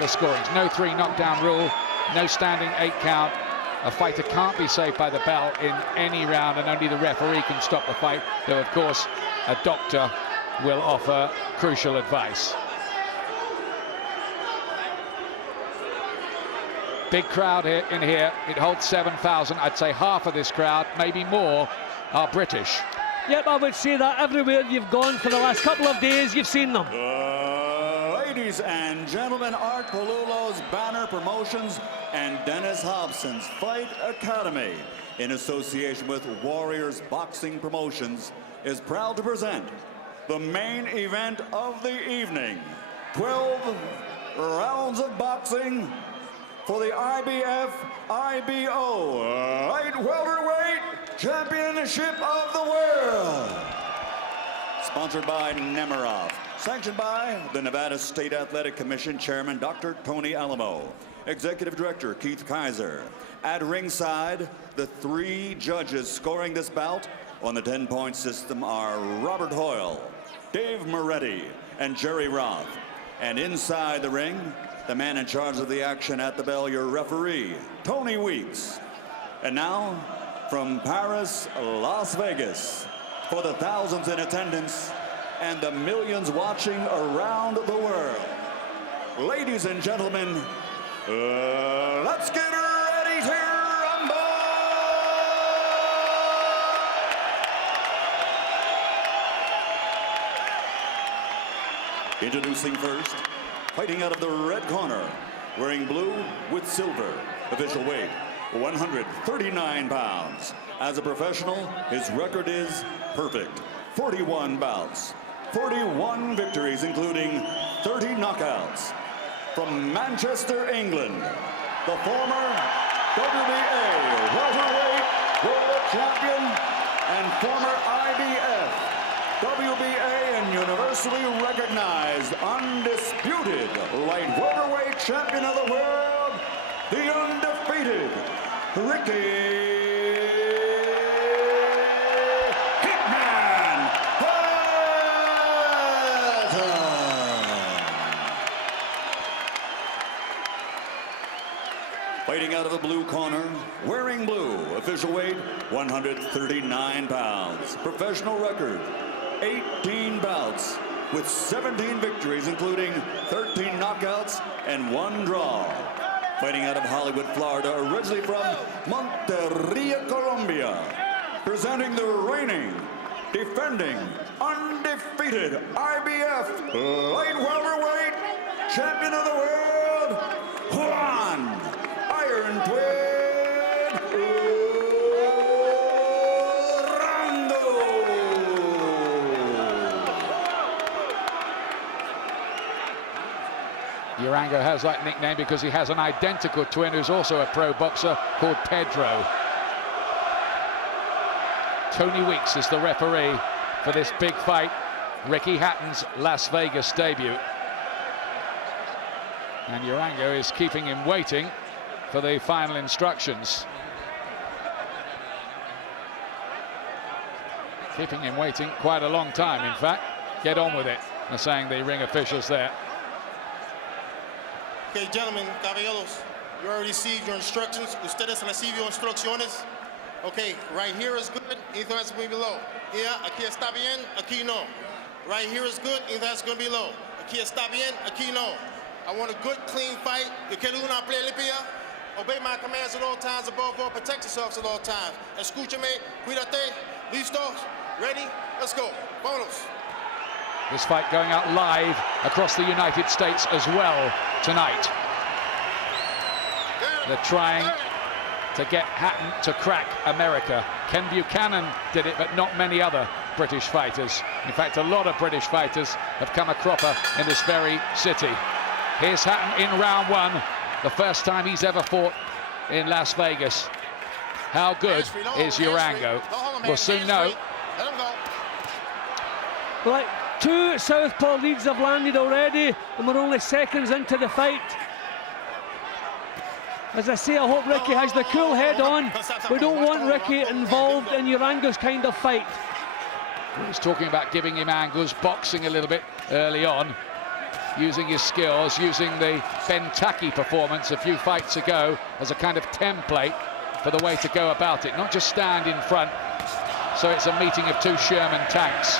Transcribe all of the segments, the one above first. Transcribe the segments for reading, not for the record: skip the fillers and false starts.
The scorings. No 3 knockdown rule, no standing 8 count. A fighter can't be saved by the bell in any round, and only the referee can stop the fight, though of course a doctor will offer crucial advice. Big crowd here in here. It holds 7,000. I'd say half of this crowd, maybe more, are British. Yep, I would say that everywhere you've gone for the last couple of days, you've seen them. Ladies and gentlemen, Art Palulo's Banner Promotions and Dennis Hobson's Fight Academy, in association with Warriors Boxing Promotions, is proud to present the main event of the evening. 12 rounds of boxing for the IBF IBO Light Welterweight Championship of the World. Sponsored by Nemiroff. Sanctioned by the Nevada State Athletic Commission Chairman Dr. Tony Alamo. Executive Director Keith Kaiser. At ringside, the 3 judges scoring this bout on the 10-point system are Robert Hoyle, Dave Moretti, and Jerry Roth. And inside the ring, the man in charge of the action at the bell, your referee, Tony Weeks. And now, from Paris, Las Vegas, for the thousands in attendance and the millions watching around the world, ladies and gentlemen, let's get ready to rumble! Introducing first, fighting out of the red corner, wearing blue with silver, official weight 139 pounds. As a professional, his record is perfect. 41 bouts, 41 victories, including 30 knockouts. From Manchester, England, the former WBA welterweight world champion and former IBF, WBA and universally recognized undisputed light welterweight champion of the world, the undefeated Ricky Hitman Hatton. Fighting out of the blue corner, wearing blue, official weight 139 pounds. Professional record 18 bouts with 17 victories, including 13 knockouts and 1 draw. Fighting out of Hollywood, Florida, originally from Monterrey, Colombia. Presenting the reigning, defending, undefeated IBF light welterweight champion of the world, Juan Iron Twin Urango. Urango has that nickname because he has an identical twin who's also a pro boxer called Pedro. Tony Weeks is the referee for this big fight, Ricky Hatton's Las Vegas debut. And Urango is keeping him waiting for the final instructions. Keeping him waiting quite a long time, in fact. Get on with it, they're saying the ring officials there. Okay, gentlemen, caballeros, you already received your instructions. Ustedes recibió instrucciones. Okay, right here is good, anything that's going to be below. Here, aquí está bien, aquí no. Right here is good, anything that's going to be low. Aquí está bien, aquí no. I want a good, clean fight. Yo quiero una pelea limpia. Obey my commands at all times, above all, protect yourselves at all times. Escúchame, cuídate, listos, ready, let's go, vámonos. This fight going out live across the United States as well tonight. They're trying to get Hatton to crack America. Ken Buchanan did it, but not many other British fighters. In fact, a lot of British fighters have come a cropper in this very city. Here's Hatton in round 1, the first time he's ever fought in Las Vegas. How good is Urango? We'll soon know. Like 2 southpaw leads have landed already, and we're only seconds into the fight. As I say, I hope Ricky has the cool head on. We don't want Ricky involved in Urango's kind of fight. He's talking about giving him angles, boxing a little bit early on. using his skills, using the Bentaki performance a few fights ago as a kind of template for the way to go about it, not just stand in front. So it's a meeting of two Sherman tanks.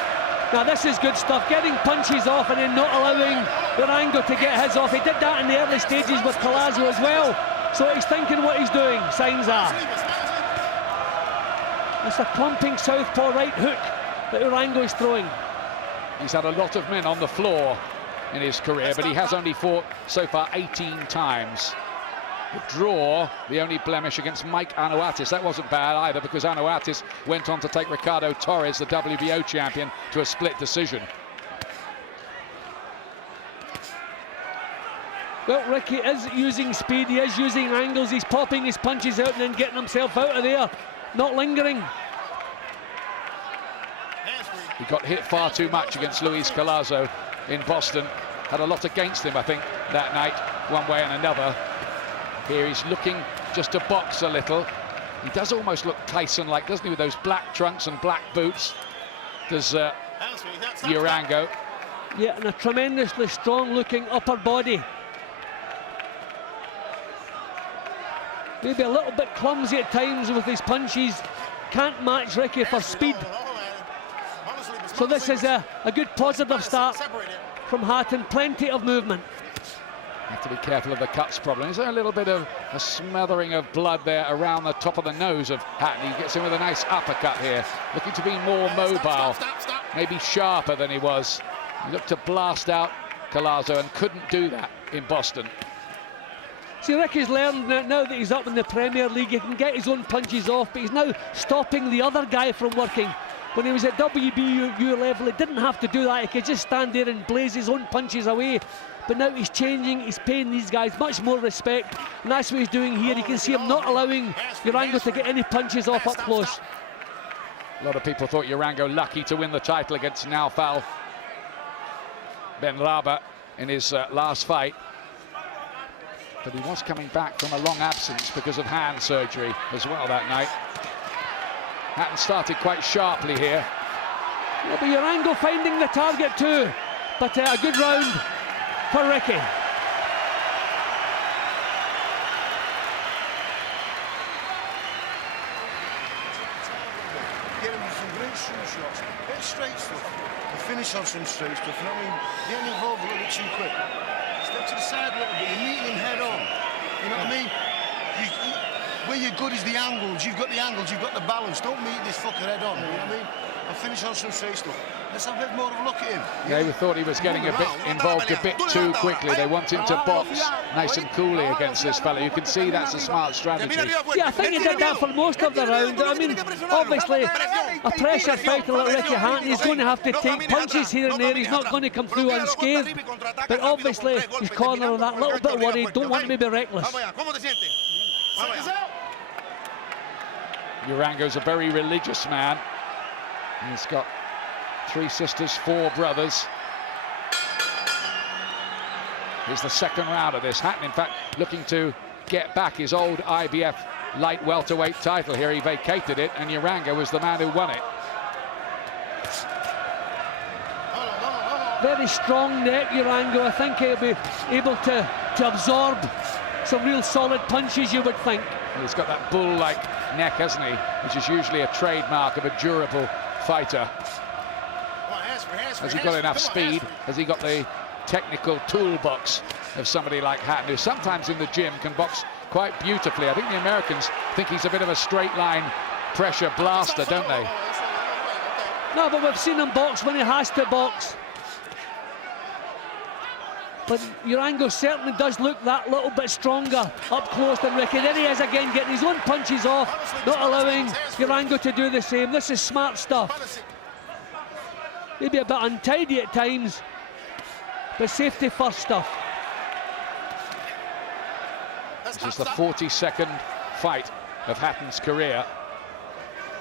Now this is good stuff, getting punches off and then not allowing Urango to get his off. He did that in the early stages with Collazo as well, so he's thinking what he's doing, signs are. It's a clumping southpaw right hook that Urango is throwing. He's had a lot of men on the floor in his career, but he has only fought so far 18 times. The draw, the only blemish against Mike Anuatis. That wasn't bad either, because Anuatis went on to take Ricardo Torres, the WBO champion, to a split decision. Well, Ricky is using speed, he is using angles, he's popping his punches out and then getting himself out of there, not lingering. He got hit far too much against Luis Collazo in Boston. Had a lot against him, I think, that night, one way and another. Here he's looking just to box a little. He does almost look Tyson-like, doesn't he, with those black trunks and black boots. Does Urango. Yeah, and a tremendously strong-looking upper body. Maybe a little bit clumsy at times with his punches. Can't match Ricky for speed. So this is a good positive start from Hatton. Plenty of movement. Have to be careful of the cuts problem. Is there a little bit of a smothering of blood there around the top of the nose of Hatton? He gets in with a nice uppercut here, looking to be more mobile, maybe sharper than he was. He looked to blast out Collazo and couldn't do that in Boston. See, Ricky's learned now that he's up in the Premier League, he can get his own punches off, but he's now stopping the other guy from working. When he was at WBU level, he didn't have to do that. He could just stand there and blaze his own punches away. But now he's changing, he's paying these guys much more respect, and that's what he's doing here. You can see him not allowing Urango to get any punches off up close. A lot of people thought Urango lucky to win the title against Naufal Benrabah in his last fight. But he was coming back from a long absence because of hand surgery as well that night. Hatton started quite sharply here. Yeah, but Urango finding the target too. But a good round for Ricky. Get him with some great shoe shots, bit straight stuff, and finish on some straight stuff. You know what I mean? Getting involved a little bit too quick. Step to the side a little bit, you're meeting him head on. You know what I mean? Where you're good is the angles. You've got the angles, you've got the balance. Don't meet this fucker head on, you know what I mean? And finish on some straight stuff. Let's have a bit more of a look at him. Yeah, we thought he was getting a bit involved a bit too quickly. They want him to box nice and coolly against this fella. You can see that's a smart strategy. Yeah, I think he did that for most of the round. I mean, obviously, a pressure fighter like Ricky Hatton, he's going to have to take punches here and there. He's not going to come through unscathed. But obviously, his corner on that little bit worried. Don't want him to be reckless. Urango's a very religious man. He's got 3 sisters, 4 brothers. Here's the second round of this. Hatton, in fact, looking to get back his old IBF light welterweight title here. He vacated it, and Urango was the man who won it. Very strong neck, Urango. I think he'll be able to absorb some real solid punches, you would think. He's got that bull-like neck, hasn't he? Which is usually a trademark of a durable fighter. Has he got enough speed? Has he got the technical toolbox of somebody like Hatton, who sometimes in the gym can box quite beautifully? I think the Americans think he's a bit of a straight-line pressure blaster, don't they? No, but we've seen him box when he has to box. But Urango certainly does look that little bit stronger up close than Ricky. There he is again, getting his own punches off, not allowing Urango to do the same. This is smart stuff. Maybe a bit untidy at times, but safety first stuff. This is the 42nd fight of Hatton's career.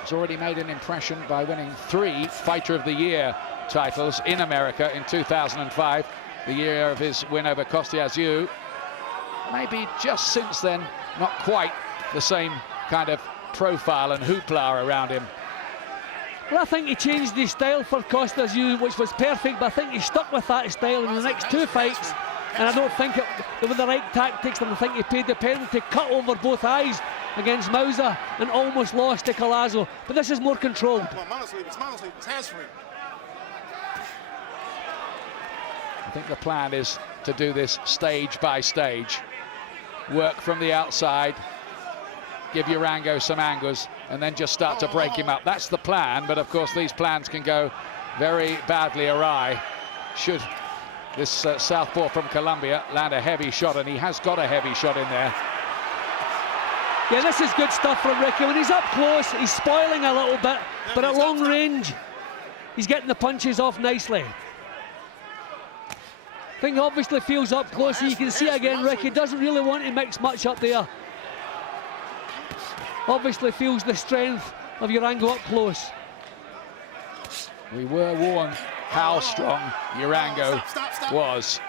He's already made an impression by winning 3 Fighter of the Year titles in America in 2005. The year of his win over Costiaziu. Maybe just since then, not quite the same kind of profile and hoopla around him. Well, I think he changed his style for Costa's use, which was perfect, but I think he stuck with that style in the next 2 fights, and I don't think they were the right tactics, and I think he paid the penalty, cut over both eyes against Mauser and almost lost to Collazo. But this is more controlled. It's hands-free. I think the plan is to do this stage by stage. Work from the outside, give Urango some angles, and then just start to break him up. That's the plan, but of course these plans can go very badly awry. Should this southpaw from Colombia land a heavy shot, and he has got a heavy shot in there. Yeah, this is good stuff from Ricky. When he's up close, he's spoiling a little bit, but at long range, he's getting the punches off nicely. Thing obviously feels up close, you can see again, Ricky doesn't really want to mix much up there. Obviously feels the strength of Urango up close. We were warned how strong Urango was.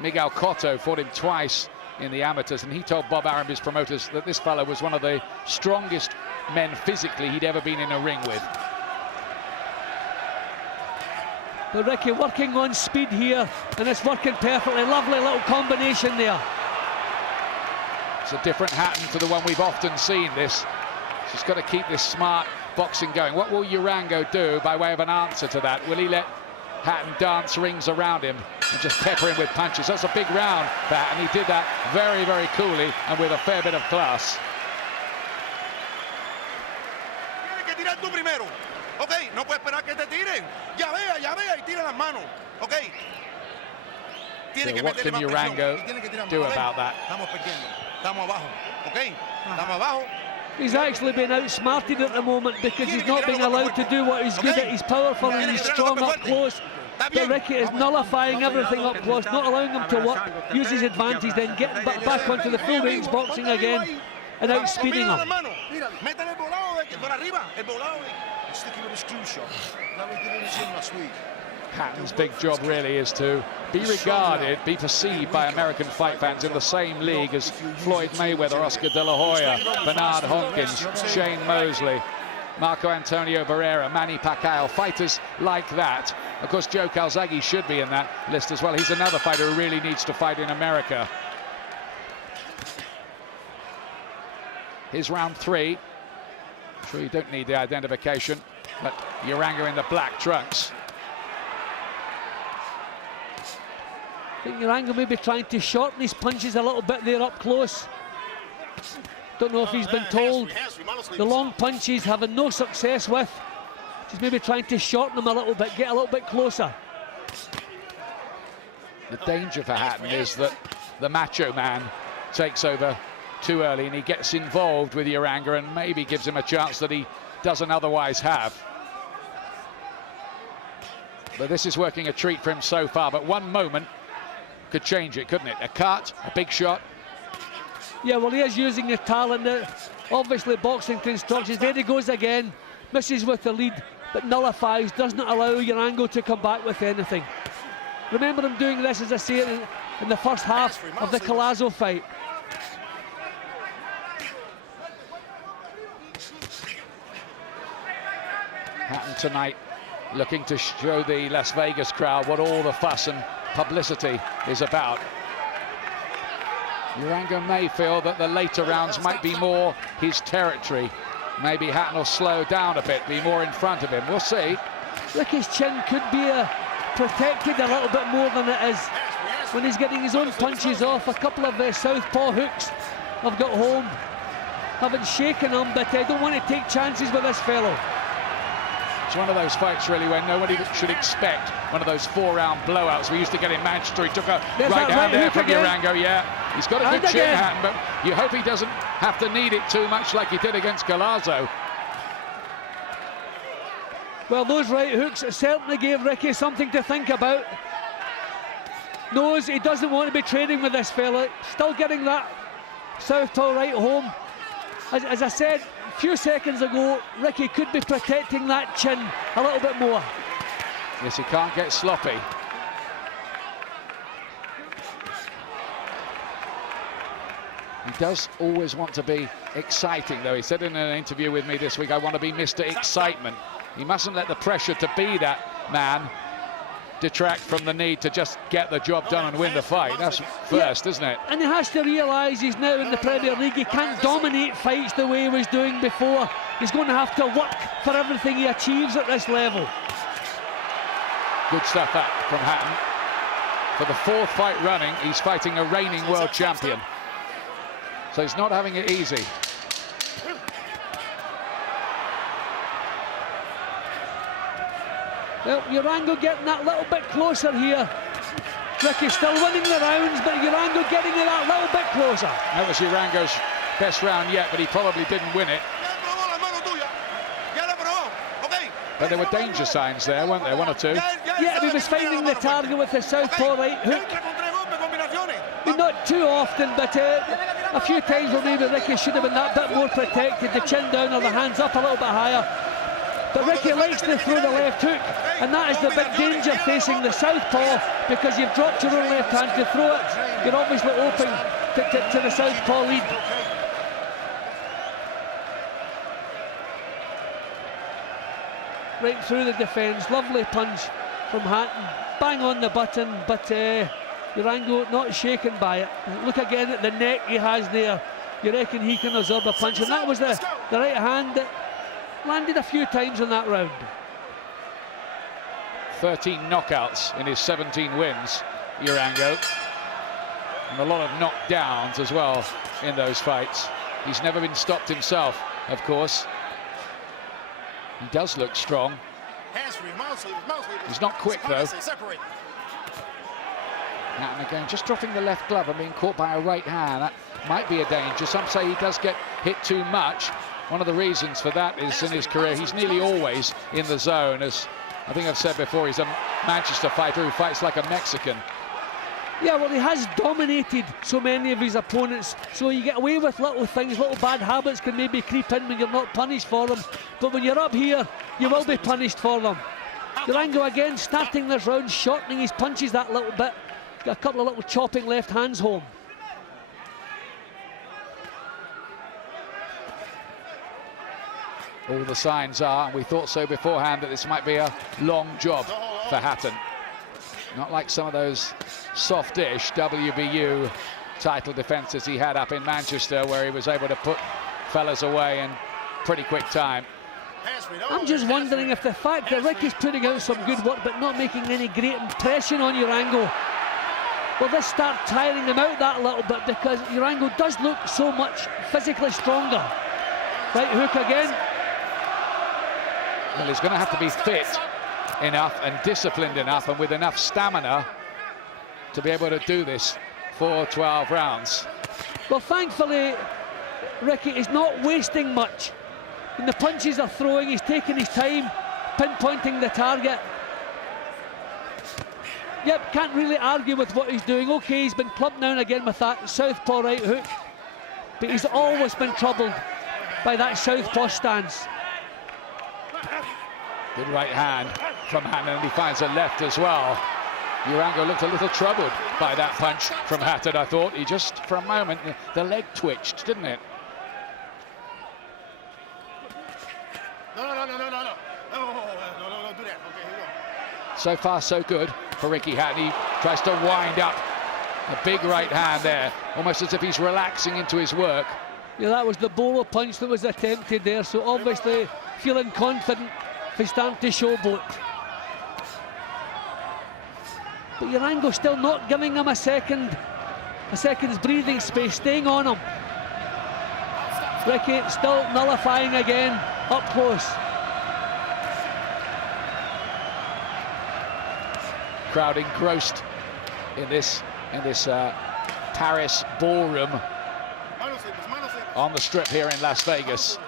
Miguel Cotto fought him twice in the amateurs, and he told Bob Arum, his promoters, that this fellow was one of the strongest men physically he'd ever been in a ring with. But Ricky working on speed here, and it's working perfectly. Lovely little combination there. It's a different Hatton to the one we've often seen. She's got to keep this smart boxing going. What will Urango do by way of an answer to that? Will he let Hatton dance rings around him and just pepper him with punches? That's a big round, that, and he did that very, very coolly and with a fair bit of class. Ok, no puede esperar que te tiren. Ya vea, y tira las manos. Ok. So what can Urango do about that? Estamos perdiendo. Estamos abajo. Ok. Estamos abajo. He's actually been outsmarted at the moment because he's not being allowed to do what he's good at. He's powerful and he's strong up close. But Ricky is nullifying everything up close, not allowing him to work, use his advantage, then getting back onto the full range boxing again and outspeeding him. Sticking with a screw shot, like we did in the gym last week. Hatton's big job really is to be regarded, be perceived by American fight fans in the same league as Floyd Mayweather, Oscar De La Hoya, Bernard Hopkins, Shane Mosley, Marco Antonio Barrera, Manny Pacquiao, fighters like that. Of course, Joe Calzaghe should be in that list as well. He's another fighter who really needs to fight in America. Here's round 3. Sure, you don't need the identification, but Urango in the black trunks. I think Urango may be trying to shorten his punches a little bit there up close. Don't know if he's been told the long punches having no success with. He's maybe trying to shorten them a little bit, get a little bit closer. The danger for Hatton is that the macho man takes over too early and he gets involved with Urango and maybe gives him a chance that he doesn't otherwise have. But this is working a treat for him so far, but one moment could change it, couldn't it? A cut, a big shot. Yeah, well, he is using his talent. Obviously, boxing to instructions. There he goes again, misses with the lead, but nullifies, doesn't allow Urango to come back with anything. Remember him doing this, as I say, in the first half of the Collazo fight. Hatton tonight looking to show the Las Vegas crowd what all the fuss and publicity is about. Urango may feel that the later rounds might be more his territory. Maybe Hatton will slow down a bit, be more in front of him. We'll see. Ricky's chin could be protected a little bit more than it is when he's getting his own punches off. A couple of southpaw hooks have got home, haven't shaken him, but I don't want to take chances with this fellow. It's one of those fights really where nobody should expect one of those 4-round blowouts we used to get in Manchester. He took a right hand there from Urango. Yeah, he's got a good chin, Hatton, but you hope he doesn't have to need it too much like he did against Collazo. Well, those right hooks certainly gave Ricky something to think about. Knows he doesn't want to be trading with this fella. Still getting that southpaw right home. As I said a few seconds ago, Ricky could be protecting that chin a little bit more. Yes, he can't get sloppy. He does always want to be exciting, though. He said in an interview with me this week, I want to be Mr. Excitement. He mustn't let the pressure to be that man detract from the need to just get the job done and win the fight. That's first, isn't it? And he has to realise he's now in the Premier League. He can't dominate fights the way he was doing before. He's going to have to work for everything he achieves at this level. Good stuff up from Hatton. For the 4th fight running, he's fighting a reigning world champion. So he's not having it easy. Well, Urango getting that little bit closer here. Ricky's still winning the rounds, but Urango getting it that little bit closer. That was Urango's best round yet, but he probably didn't win it. But there were danger signs there, weren't there? 1 or 2. Yeah, he was finding the target with his southpaw right hook. I mean, not too often, but a few times where maybe Ricky should have been that bit more protected, the chin down or the hands up a little bit higher. But Ricky likes to throw the left hook, and that is the big danger facing the southpaw, because you've dropped your own left hand to throw it. You're obviously open to the southpaw lead. Right through the defence, lovely punch from Hatton, bang on the button, but Urango not shaken by it. Look again at the neck he has there. You reckon he can absorb a punch, and that was the right hand that landed a few times in that round. 13 knockouts in his 17 wins, Urango. And a lot of knockdowns as well in those fights. He's never been stopped himself, of course. He does look strong. He's not quick, though. Hatton again, just dropping the left glove and being caught by a right hand. That might be a danger. Some say he does get hit too much. One of the reasons for that is in his career, he's nearly always in the zone. As I think I've said before, he's a Manchester fighter who fights like a Mexican. Yeah, well, he has dominated so many of his opponents, so you get away with little things, little bad habits can maybe creep in when you're not punished for them, but when you're up here, you will be punished for them. Urango again starting this round, shortening his punches that little bit, got a couple of little chopping left hands home. All the signs are, and we thought so beforehand, that this might be a long job for Hatton. Not like some of those softish WBU title defences he had up in Manchester, where he was able to put fellas away in pretty quick time. I'm just wondering if the fact that Ricky's putting out some good work but not making any great impression on Urango, will this start tiring him out that little bit, because Urango does look so much physically stronger. Right hook again. Well, he's going to have to be fit enough and disciplined enough and with enough stamina to be able to do this for 12 rounds. Well, thankfully, Ricky is not wasting much. When the punches are throwing, he's taking his time, pinpointing the target. Yep, can't really argue with what he's doing. Okay, he's been clubbed now and again with that southpaw right hook, but he's always been troubled by that southpaw stance. Good right hand from Hatton, and he finds a left as well. Urango looked a little troubled by that punch from Hatton, I thought. He just, for a moment, the leg twitched, didn't it? No, do that. Okay, here we go. So far, so good for Ricky Hatton. He tries to wind up a big right hand there, almost as if he's relaxing into his work. Yeah, that was the bowler punch that was attempted there, so obviously feeling confident if he's starting to showboat. But Urango still not giving him a second's breathing space, staying on him. Ricky still nullifying again, up close. Crowd engrossed in this Paris ballroom on the Strip here in Las Vegas.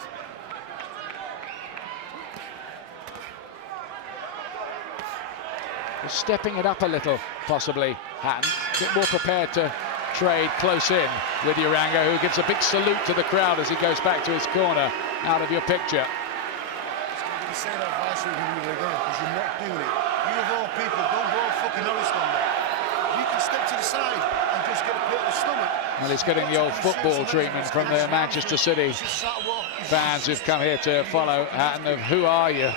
Stepping it up a little, possibly, Hatton. A bit more prepared to trade close in with Urango, who gives a big salute to the crowd as he goes back to his corner, out of your picture. You say that advice with you again, because you're not doing it. You of all people, don't go fucking honest on that. You can can step to the side and just get a bit of the stomach. Well, he's getting the old football treatment from the Manchester City fans who've come here to follow Hatton of who are you,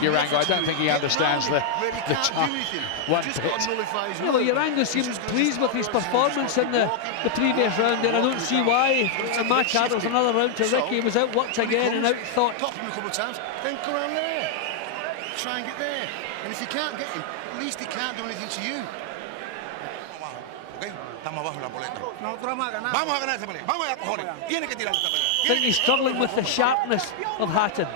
Urango. I don't think he understands the charm one bit. Yeah, well, Urango seems pleased with his performance in the previous round there. I don't see why. In my card, it was another round to Ricky. He was outworked again and outthought. Top him a couple of times, then go around there. Try and get there. And if you can't get him, at least he can't do anything to you. I think he's struggling with the sharpness of Hatton.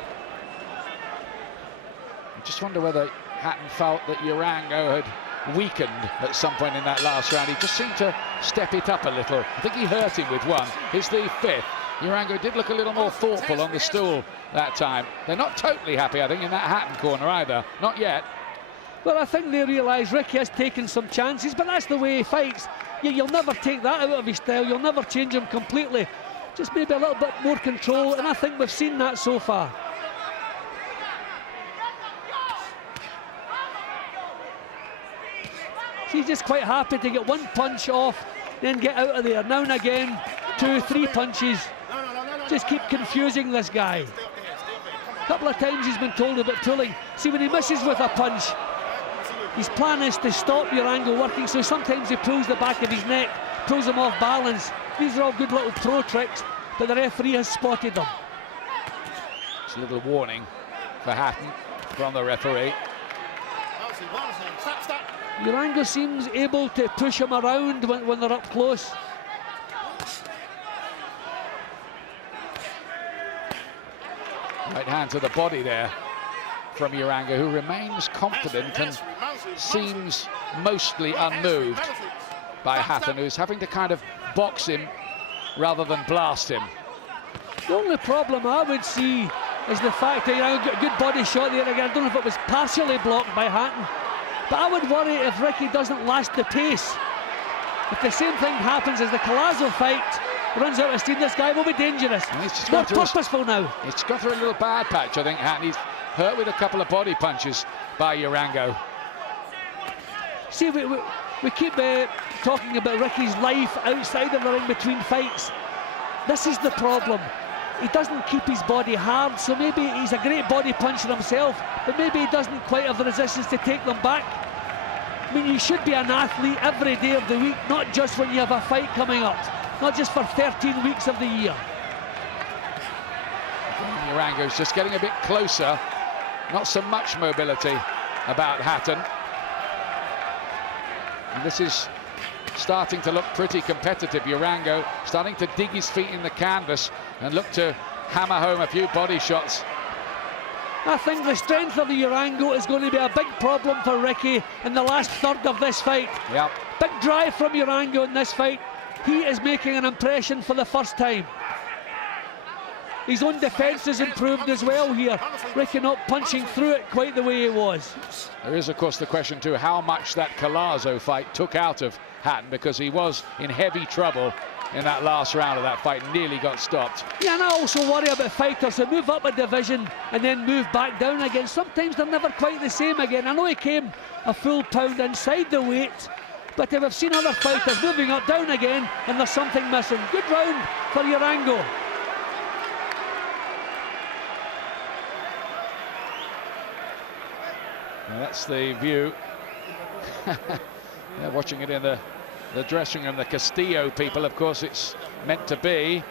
I just wonder whether Hatton felt that Urango had weakened at some point in that last round. He just seemed to step it up a little. I think he hurt him with one. It's the fifth. Urango did look a little more thoughtful on the stool that time. They're not totally happy, I think, in that Hatton corner either. Not yet. Well, I think they realise Ricky has taken some chances, but that's the way he fights. You'll never take that out of his style. You'll never change him completely. Just maybe a little bit more control, and I think we've seen that so far. He's just quite happy to get one punch off, then get out of there. Now and again, 2, 3 punches. Just keep confusing this guy. A couple of times he's been told about pulling. See, when he misses with a punch, his plan is to stop Urango working, so sometimes he pulls the back of his neck, pulls him off balance. These are all good little pro tricks, but the referee has spotted them. It's a little warning for Hatton from the referee. Urango seems able to push him around when they're up close. Right hand to the body there from Urango, who remains confident and seems mostly unmoved by Hatton, who's having to kind of box him rather than blast him. The only problem I would see is the fact that Urango got a good body shot there again. I don't know if it was partially blocked by Hatton, but I would worry if Ricky doesn't last the pace. If the same thing happens as the Collazo fight, runs out of steam, this guy will be dangerous. More purposeful now. It's got through a little bad patch, I think, Hatton. He's hurt with a couple of body punches by Urango. See, we keep talking about Ricky's life outside of the ring between fights. This is the problem. He doesn't keep his body hard, so maybe he's a great body puncher himself, but maybe he doesn't quite have the resistance to take them back. I mean, you should be an athlete every day of the week, not just when you have a fight coming up, not just for 13 weeks of the year. Urango's just getting a bit closer, not so much mobility about Hatton. And this is starting to look pretty competitive. Urango starting to dig his feet in the canvas and look to hammer home a few body shots. I think the strength of the Urango is going to be a big problem for Ricky in the last third of this fight. Yep. Big drive from Urango in this fight. He is making an impression for the first time. His own defence has improved as well here. Ricky not punching through it quite the way he was. There is, of course, the question too, how much that Collazo fight took out of Hatton, because he was in heavy trouble in that last round of that fight, nearly got stopped. Yeah, and I also worry about fighters who move up a division and then move back down again. Sometimes they're never quite the same again. I know he came a full pound inside the weight, but we've seen other fighters moving up, down again, and there's something missing. Good round for Urango. Well, that's the view. They're watching it in the dressing room. The Castillo people, of course, it's meant to be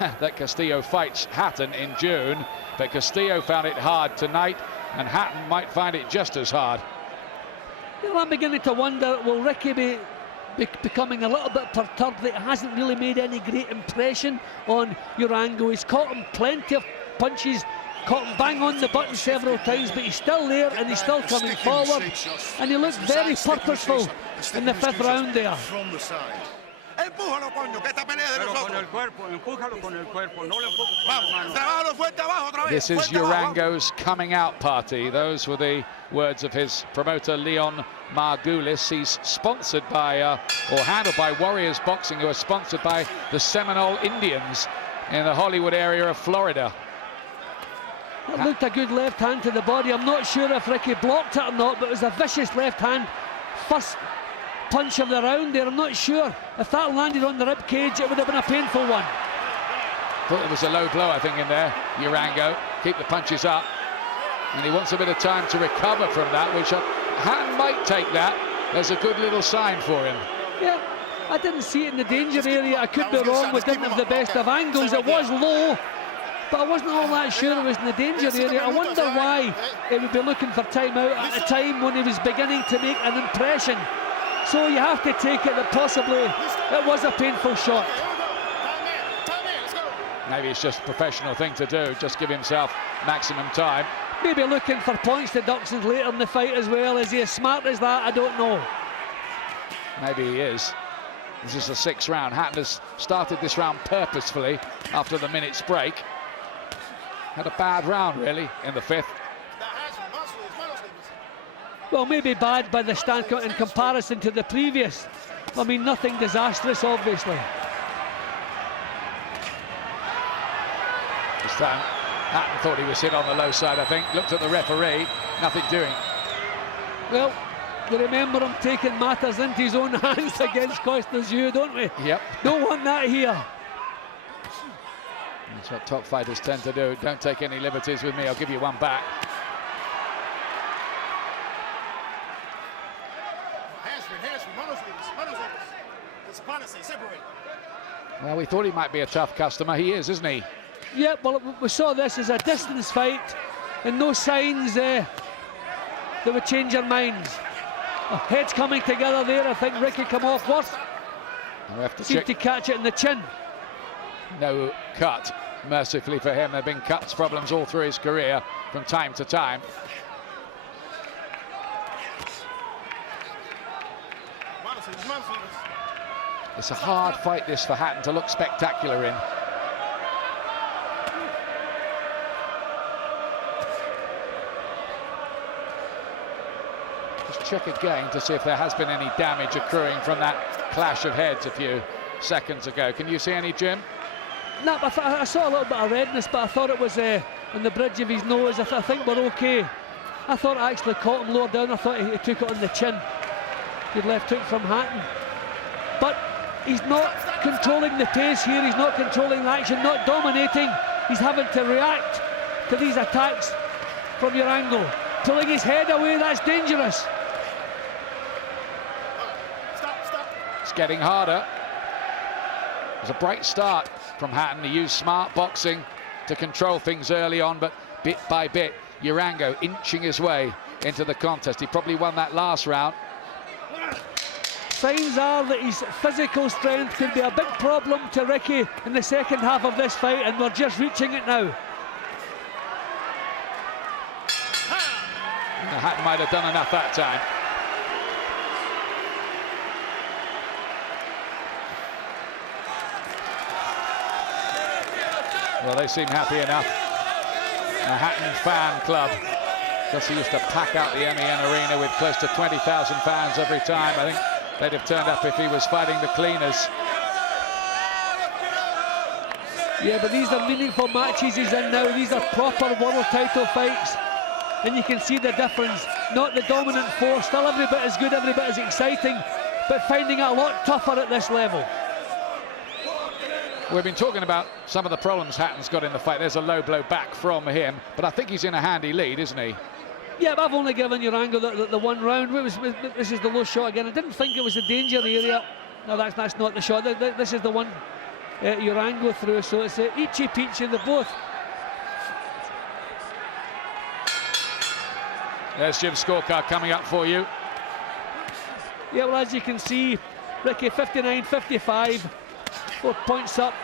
that Castillo fights Hatton in June, but Castillo found it hard tonight, and Hatton might find it just as hard. You know, I'm beginning to wonder, will Ricky be becoming a little bit perturbed that it hasn't really made any great impression on Urango? He's caught him plenty of punches, caught him bang on the button several times, but he's still there and he's still coming forward, and he looked very purposeful in the fifth round there. This is Urango's coming out party. Those were the words of his promoter Leon Margulis. He's sponsored by or handled by Warriors Boxing, who are sponsored by the Seminole Indians in the Hollywood area of Florida. It looked a good left hand to the body. I'm not sure if Ricky blocked it or not, but it was a vicious left hand. First punch of the round there. I'm not sure if that landed on the rib cage, it would have been a painful one. Thought there was a low blow, I think, in there. Urango, keep the punches up. And he wants a bit of time to recover from that, which Hatton might take that as a good little sign for him. Yeah, I didn't see it in the danger area. I could be wrong. We didn't have the best of angles. It was low, but I wasn't all that sure it was in the danger area. I wonder why he would be looking for time out at a time when he was beginning to make an impression. So you have to take it that possibly it was a painful shot. Maybe it's just a professional thing to do, just give himself maximum time. Maybe looking for points deductions later in the fight as well. Is he as smart as that? I don't know. Maybe he is. This is the 6th round. Hatton has started this round purposefully after the minute's break. Had a bad round, really, in the 5th. Well, maybe bad by the stand in comparison to the previous. I mean, nothing disastrous, obviously. This time, Hatton thought he was hit on the low side, I think. Looked at the referee, nothing doing. Well, we remember him taking matters into his own hands against Costa's Hugh, don't we? Yep. Don't want that here. That's what top fighters tend to do. Don't take any liberties with me, I'll give you one back. Well, we thought he might be a tough customer. He is, isn't he? Yeah, well, we saw this as a distance fight and no signs they would change their minds. Heads coming together there. I think Ricky come off worse. Seemed to catch it in the chin. No cut, mercifully for him. There have been cuts problems all through his career from time to time. It's a hard fight, this, for Hatton to look spectacular in. Just check again to see if there has been any damage accruing from that clash of heads a few seconds ago. Can you see any, Jim? No, I saw a little bit of redness, but I thought it was on the bridge of his nose. I think we're okay. I thought I actually caught him lower down. I thought he took it on the chin. Good left hook from Hatton. But he's not controlling the pace here. He's not controlling the action, not dominating. He's having to react to these attacks from Urango. Pulling his head away, that's dangerous. It's getting harder. It was a bright start from Hatton. He used smart boxing to control things early on, but bit by bit, Urango inching his way into the contest. He probably won that last round. Signs are that his physical strength could be a big problem to Ricky in the second half of this fight, and we're just reaching it now. Hatton might have done enough that time. Well, they seem happy enough. A Hatton fan club, because he used to pack out the MEN arena with close to 20,000 fans every time. I think they'd have turned up if he was fighting the cleaners. Yeah, but these are meaningful matches he's in now. These are proper world title fights. And you can see the difference. Not the dominant force, still every bit as good, every bit as exciting, but finding it a lot tougher at this level. We've been talking about some of the problems Hatton's got in the fight. There's a low blow back from him, but I think he's in a handy lead, isn't he? Yeah, but I've only given Urango the one round. This is the low shot again. I didn't think it was the danger area. No, that's not the shot. This is the one Urango threw, so it's eachy peachy, the both. There's Jim's scorecard coming up for you. Yeah, well, as you can see, Ricky 59-55, 4 points up,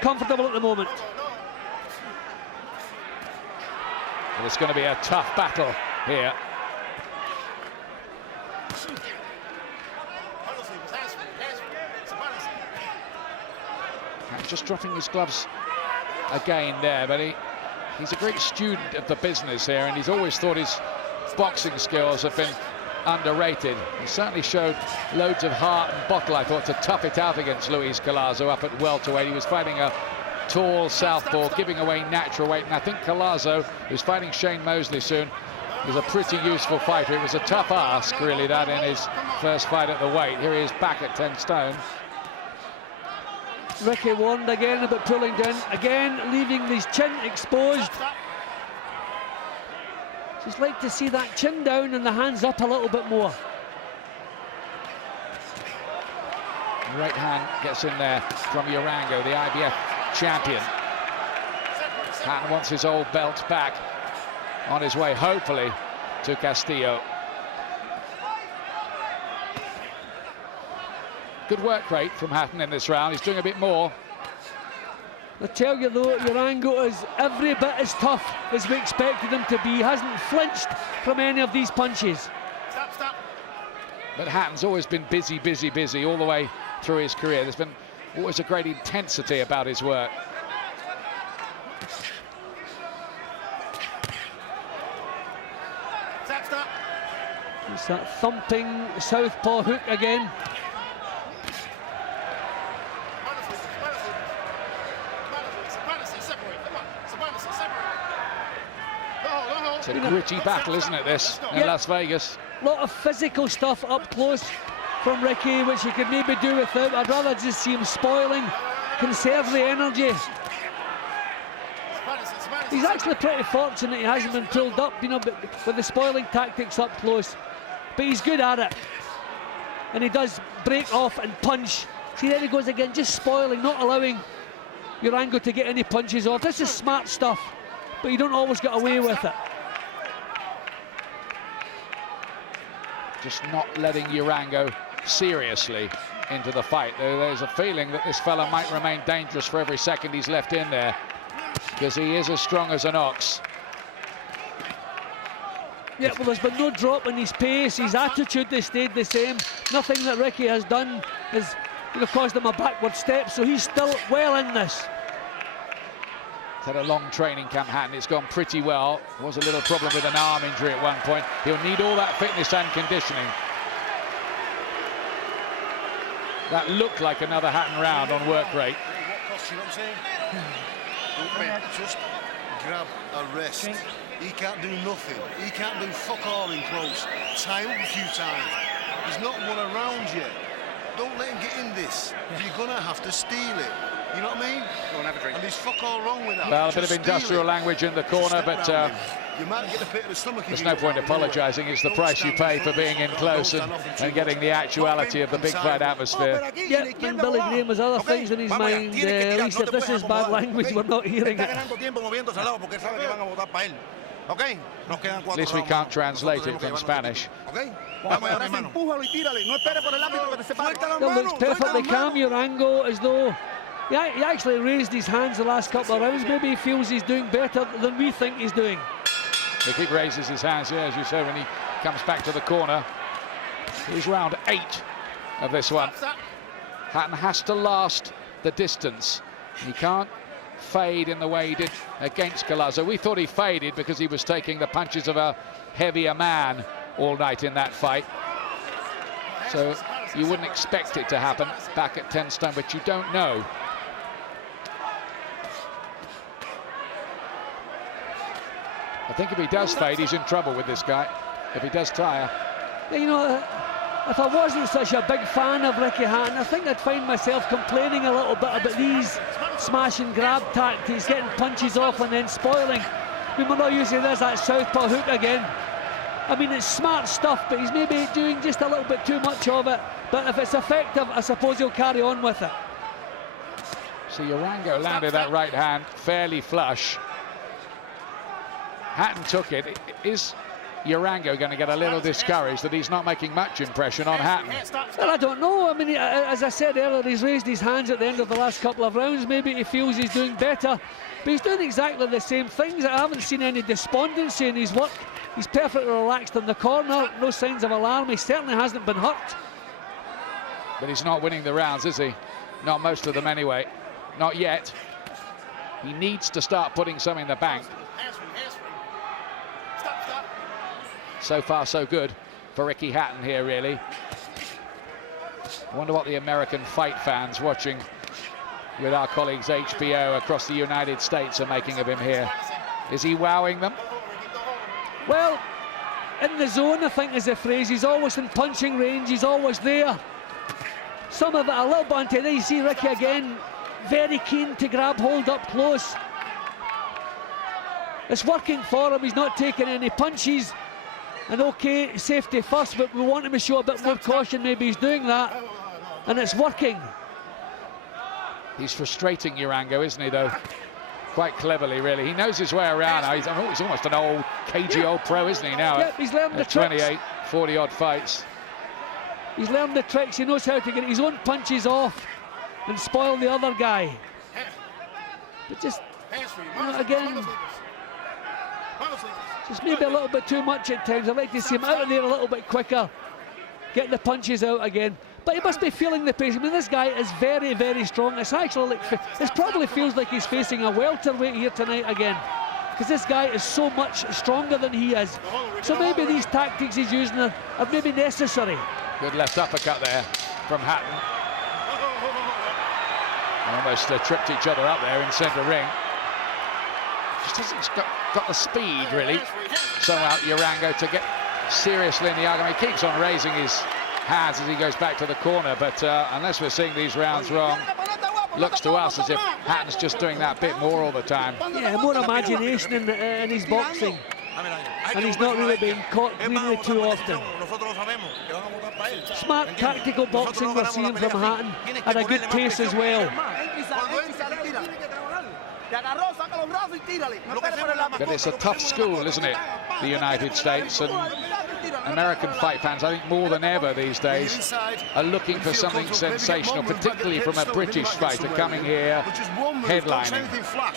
comfortable at the moment. But it's going to be a tough battle here. Just dropping his gloves again there, but he's a great student of the business here, and he's always thought his boxing skills have been underrated. He certainly showed loads of heart and bottle, I thought, to tough it out against Luis Collazo up at welterweight. He was fighting a tall southpaw, giving away natural weight, and I think Collazo, who's fighting Shane Mosley soon, He's a pretty useful fighter. It was a tough ask, really, that in his first fight at the weight. Here he is back at 10 stone. Ricky warned again about pulling down, again leaving his chin exposed. Just like to see that chin down and the hands up a little bit more. Right hand gets in there from Urango, the IBF champion. Hatton wants his old belt back, on his way, hopefully, to Castillo. Good work rate from Hatton in this round. He's doing a bit more. I tell you though, Urango is every bit as tough as we expected him to be. He hasn't flinched from any of these punches. But Hatton's always been busy, busy, busy all the way through his career. There's been always a great intensity about his work. It's that thumping southpaw hook again. It's a gritty battle, isn't it, this, in Las Vegas? A lot of physical stuff up close from Ricky, which he could maybe do without. I'd rather just see him spoiling, conserve the energy. He's actually pretty fortunate he hasn't been pulled up, you know, with the spoiling tactics up close. But he's good at it. And he does break off and punch. See, there he goes again, just spoiling, not allowing Urango to get any punches off. This is smart stuff, but you don't always get away with it. Just not letting Urango seriously into the fight. There's a feeling that this fella might remain dangerous for every second he's left in there, because he is as strong as an ox. Yeah, well, there's been no drop in his pace. His attitude has stayed the same. Nothing that Ricky has done has, you know, caused him a backward step, so he's still well in this. He's had a long training camp, Hatton. It's gone pretty well. Was a little problem with an arm injury at one point. He'll need all that fitness and conditioning. That looked like another Hatton round on work rate. Just grab a rest. He can't do nothing. He can't do fuck all in close. Tie up a few times. He's not won a round yet. Don't let him get in this. You're gonna have to steal it. You know what I mean? Go and have a drink. And there's fuck all wrong with that. Well, a bit of industrial language in the corner, but you might get a bit of the stomach. there's no point apologising. It's the price you pay for being in close and getting the actuality of the big fight atmosphere. Yep, and Billy Graham has other things in his mind. At least if this is bad language, we're not hearing it. At least we can't translate it from Spanish. Well, looks perfectly calm, Urango, as though he actually raised his hands the last couple of rounds. Maybe he feels he's doing better than we think he's doing. He keep raises his hands, yeah, as you said, when he comes back to the corner. He's round 8 of this one. Hatton has to last the distance. He can't fade in the way he did against Collazo. We thought he faded because he was taking the punches of a heavier man all night in that fight. So you wouldn't expect it to happen back at 10 stone, but you don't know. I think if he does fade, he's in trouble with this guy. If he does tire. You know, if I wasn't such a big fan of Ricky Hatton, I think I'd find myself complaining a little bit about these smash and grab tactics, getting punches off and then spoiling. I mean, we're not using this, that southpaw hook again. I mean, it's smart stuff, but he's maybe doing just a little bit too much of it. But if it's effective, I suppose he'll carry on with it. See, Urango landed that right hand fairly flush. Hatton took it. Is Urango going to get a little discouraged that he's not making much impression on Hatton? Well, I don't know. I mean, as I said earlier, he's raised his hands at the end of the last couple of rounds. Maybe he feels he's doing better, but he's doing exactly the same things. I haven't seen any despondency in his work. He's perfectly relaxed in the corner, no signs of alarm. He certainly hasn't been hurt. But he's not winning the rounds, is he? Not most of them anyway. Not yet. He needs to start putting some in the bank. So far, so good for Ricky Hatton here, really. I wonder what the American fight fans watching with our colleagues HBO across the United States are making of him here. Is he wowing them? Well, in the zone, I think is the phrase. He's always in punching range, he's always there. Some of it a little bit until you see Ricky again, very keen to grab hold up close. It's working for him, he's not taking any punches. And okay, safety first, but we want him to show a bit more caution, maybe he's doing that. And it's working. He's frustrating Urango, isn't he, though? Quite cleverly, really. He knows his way around now. He's almost an old, cagey old pro, isn't he, now? Yep, he's learned the tricks. 28, 40-odd fights. He's learned the tricks. He knows how to get his own punches off and spoil the other guy. But just, again, just maybe a little bit too much at times. I'd like to see him out of there a little bit quicker, get the punches out again. But he must be feeling the pace. I mean, this guy is very, very strong. It's actually like, it probably feels like he's facing a welterweight here tonight again, because this guy is so much stronger than he is. So maybe these tactics he's using are maybe necessary. Good left uppercut there from Hatton. Almost tripped each other up there in centre ring. Just hasn't got the speed, really. So out Urango to get seriously in the argument. He keeps on raising his hands as he goes back to the corner, but unless we're seeing these rounds wrong, looks to us as if Hatton's just doing that bit more all the time. Yeah, more imagination in his boxing, and he's not really being caught really too often. Smart tactical boxing we're seeing from Hatton, at a good pace as well. But it's a tough school, isn't it, the United States, and American fight fans, I think more than ever these days, are looking for something sensational, particularly from a British fighter coming here, headlining.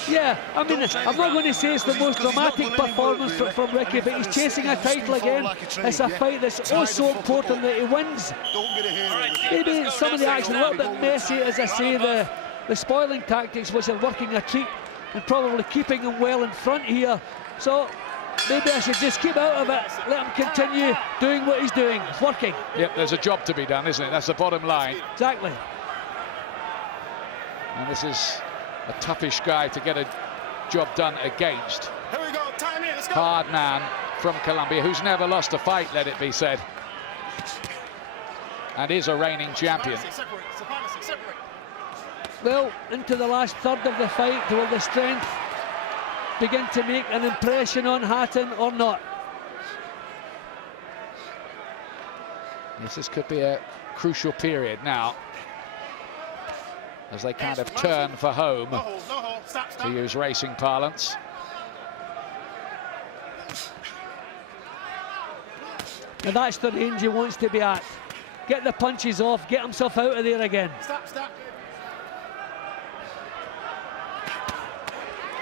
Yeah, I mean, I'm not going to say it's the most dramatic performance from Ricky, but he's chasing a title again. It's a fight that's oh so important that he wins. Maybe some of the action a little bit messy, as I say, the spoiling tactics which are working a treat and probably keeping him well in front here. So maybe I should just keep out of it, let him continue doing what he's doing. It's working. Yep, there's a job to be done, isn't it? That's the bottom line. Exactly. And this is a toughish guy to get a job done against. Here we go, time in, let's go. Hard man from Colombia, who's never lost a fight, let it be said. And is a reigning champion. Well, into the last third of the fight, will the strength begin to make an impression on Hatton or not? Yes, this could be a crucial period now, as they kind of turn for home, to use racing parlance. Now that's the range he wants to be at. Get the punches off, get himself out of there again.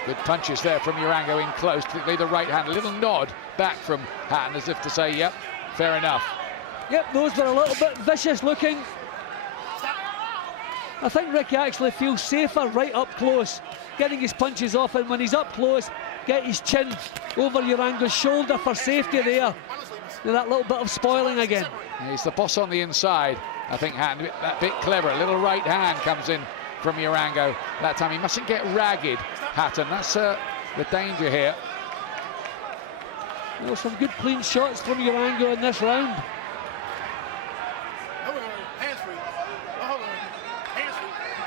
Good punches there from Urango in close, particularly the right hand. A little nod back from Hatton as if to say, yep, fair enough. Yep, those were a little bit vicious looking. I think Ricky actually feels safer right up close, getting his punches off, and when he's up close, get his chin over Urango's shoulder for safety there. And that little bit of spoiling again. He's the boss on the inside. I think Hatton, that bit clever. A little right hand comes in from Urango that time. He mustn't get ragged, Hatton. That's the danger here. Well, some good clean shots from Urango in this round.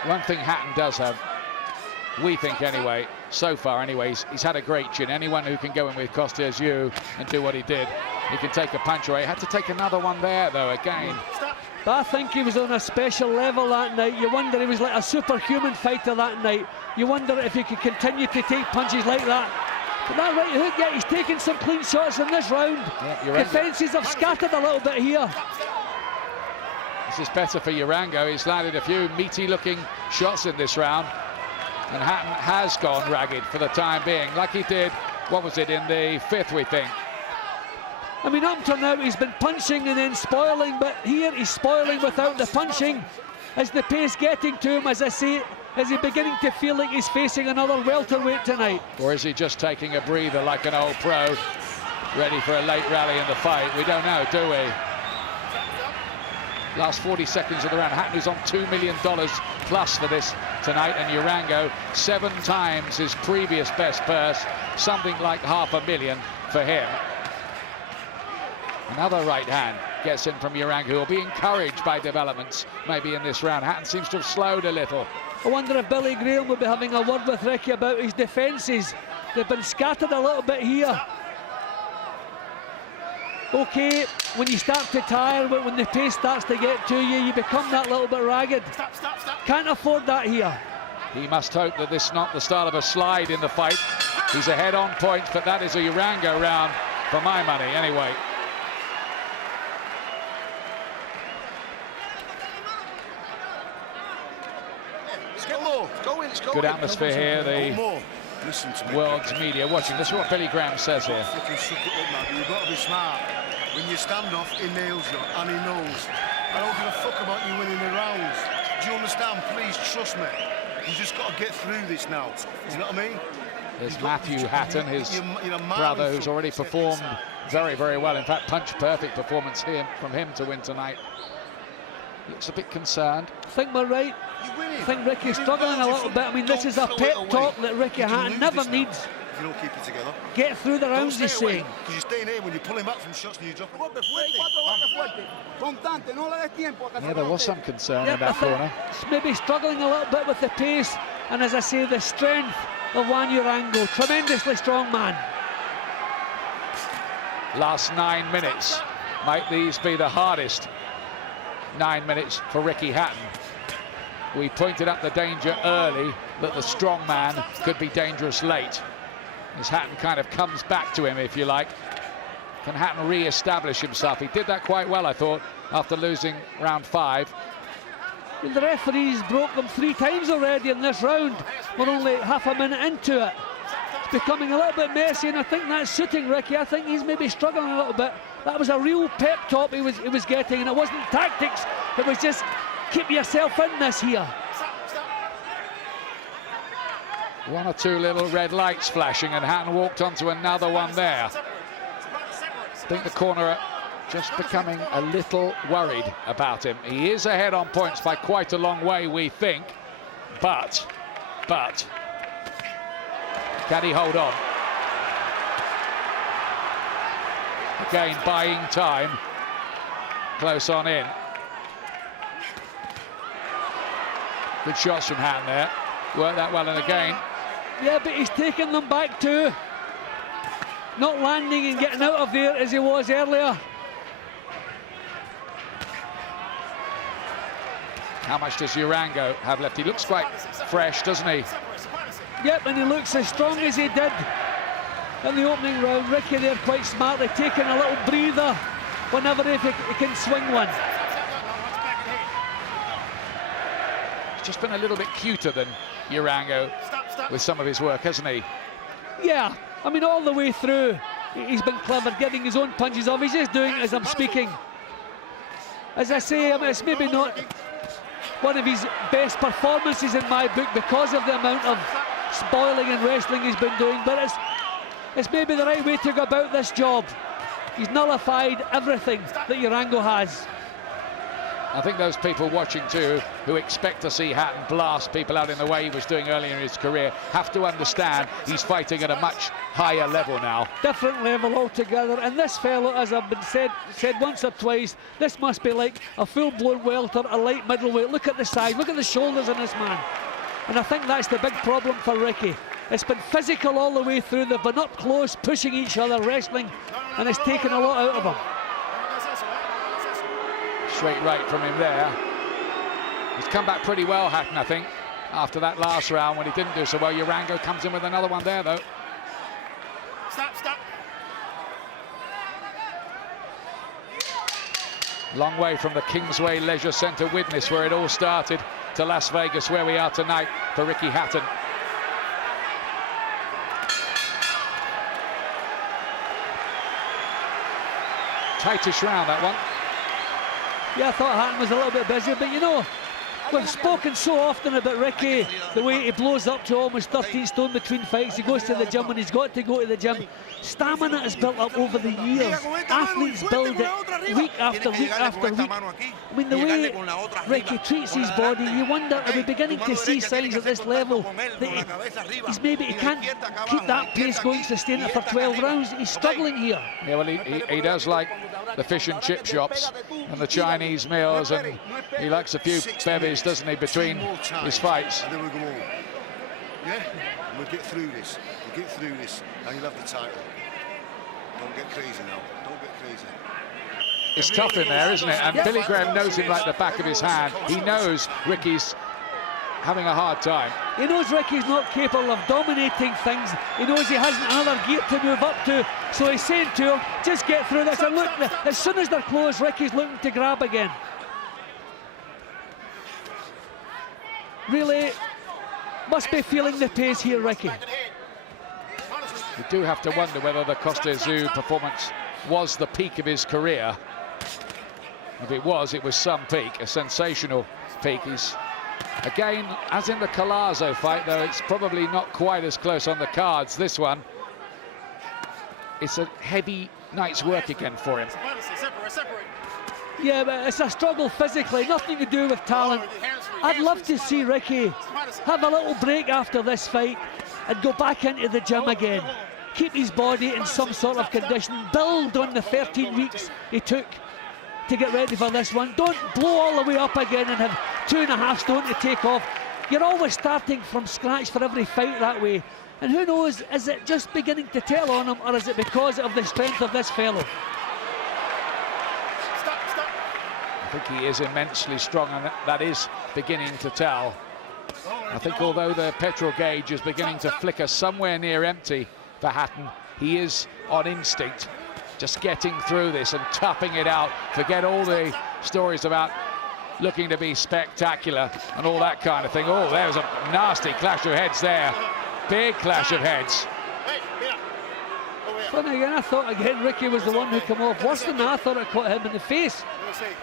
One thing Hatton does have, we think anyway, so far anyways, he's had a great chin. Anyone who can go in with Costes you and do what he did, he can take a punch away. He had to take another one there, though, again. But I think he was on a special level that night. You wonder, he was like a superhuman fighter that night. You wonder if he could continue to take punches like that. But that right hook, yeah, he's taking some clean shots in this round. Yeah, defences have scattered a little bit here. This is better for Urango. He's landed a few meaty-looking shots in this round. And Hatton has gone ragged for the time being, like he did, what was it, in the fifth, we think. I mean, up to now, he's been punching and then spoiling, but here he's spoiling without the punching. Is the pace getting to him, as I say, is he beginning to feel like he's facing another welterweight tonight? Or is he just taking a breather like an old pro, ready for a late rally in the fight? We don't know, do we? Last 40 seconds of the round. Hatton is on $2 million plus for this tonight, and Urango 7 times his previous best purse, something like $500,000 for him. Another right hand gets in from Urango, who will be encouraged by developments maybe in this round. Hatton seems to have slowed a little. I wonder if Billy Graham will be having a word with Ricky about his defences. They've been scattered a little bit here. Okay, when you start to tire, when the pace starts to get to you, you become that little bit ragged. Stop. Can't afford that here. He must hope that this is not the start of a slide in the fight. He's ahead on points, but that is a Urango round for my money anyway. Let's get more. Go in, Good atmosphere here, the Listen to me. world's media watching. This is what Billy Graham says here. Fucking suck it up, man. You've got to be smart. When you stand off, he nails you, and he knows. I don't give a fuck about you winning the rounds. Do you understand? Please trust me. You just got to get through this now. You know what I mean? There's Matthew Hatton, his brother, who's already performed very, very well. In fact, punch-perfect performance here from him to win tonight. Looks a bit concerned. I think we're right. I think Ricky's struggling a little bit. I mean, this is a pep talk that Ricky Hatton never needs. If you don't keep it together. Get through the rounds, he's saying. Because you're staying here when you're pulling back from shots and you drop it. Yeah, there was some concern in that corner. Maybe struggling a little bit with the pace, and as I say, the strength of Juan Urango. Tremendously strong man. Last 9 minutes. Might these be the hardest 9 minutes for Ricky Hatton? We pointed up the danger early, that the strong man could be dangerous late. As Hatton kind of comes back to him, if you like. Can Hatton re-establish himself? He did that quite well, I thought, after losing round 5. The referee's broke them 3 times already in this round. We're only half a minute into it. It's becoming a little bit messy, and I think that's suiting Ricky. I think he's maybe struggling a little bit. That was a real pep talk he was getting, and it wasn't tactics. It was just keep yourself in this here. 1 or 2 little red lights flashing, and Hatton walked onto another one there. I think the corner are just becoming a little worried about him. He is ahead on points by quite a long way, we think, but can he hold on? Again, buying time, close on in. Good shots from Hatton there, worked that well, and again. Yeah, but he's taking them back too. Not landing and getting out of there as he was earlier. How much does Urango have left? He looks quite fresh, doesn't he? Yep, and he looks as strong as he did in the opening round. Ricky there quite smartly taking a little breather whenever he can swing one. He's just been a little bit cuter than Urango with some of his work, hasn't he? Yeah, I mean, all the way through, he's been clever, getting his own punches off. He's just doing it as I'm speaking. As I say, I mean, it's maybe not one of his best performances in my book because of the amount of spoiling and wrestling he's been doing, but it's maybe the right way to go about this job. He's nullified everything that Urango has. I think those people watching too, who expect to see Hatton blast people out in the way he was doing earlier in his career, have to understand he's fighting at a much higher level now. Different level altogether, and this fellow, as I've been said once or twice, this must be like a full-blown welter, a light middleweight. Look at the size, look at the shoulders on this man. And I think that's the big problem for Ricky. It's been physical all the way through. They've been up close, pushing each other, wrestling, and it's taken a lot out of him. Straight right from him there. He's come back pretty well, Hatton, I think, after that last round when he didn't do so well. Urango comes in with another one there, though. Stop. Long way from the Kingsway Leisure Centre Widnes, where it all started, to Las Vegas, where we are tonight for Ricky Hatton. Tightish round, that one. Yeah, I thought Hatton was a little bit busy, but you know, we've spoken so often about Ricky, the way he blows up to almost 13 stone between fights. He goes to the gym when he's got to go to the gym. Stamina is built up over the years. Athletes build it week after week after week. I mean, the way Ricky treats his body, you wonder, are we beginning to see signs at this level that he can't keep that pace going, sustain it for 12 rounds? He's struggling here. Yeah, well, he does like the fish and chip shops and the Chinese meals, and he likes a few bevies, doesn't he, between his fights. And then we'll go home. Yeah? And we'll get through this. We'll get through this, and you'll have the title. Don't get crazy now. Don't get crazy. It's tough in there, isn't it? And Billy Graham knows him like the back of his hand. He knows Ricky's having a hard time. He knows Ricky's not capable of dominating things. He knows he hasn't another gear to move up to. So he's saying to him, just get through this. And look, as soon as they're close, Ricky's looking to grab again. Really must be feeling the pace here, Ricky. You do have to wonder whether the Costa Azul performance was the peak of his career. If it was some peak, a sensational peak. He's, again, as in the Collazo fight, though it's probably not quite as close on the cards, this one, it's a heavy night's work again for him. Yeah, but it's a struggle physically, nothing to do with talent. I'd love to see Ricky have a little break after this fight and go back into the gym again. Keep his body in some sort of condition, build on the 13 weeks he took to get ready for this one. Don't blow all the way up again and have 2.5 stone to take off. You're always starting from scratch for every fight that way. And who knows, is it just beginning to tell on him, or is it because of the strength of this fellow? I think he is immensely strong, and that is beginning to tell. I think although the petrol gauge is beginning to flicker somewhere near empty for Hatton, he is on instinct, just getting through this and toughing it out. Forget all the stories about looking to be spectacular and all that kind of thing. Oh, there's a nasty clash of heads there. Big clash of heads. But again, I thought Ricky was the one who came off worse than that. I thought it caught him in the face.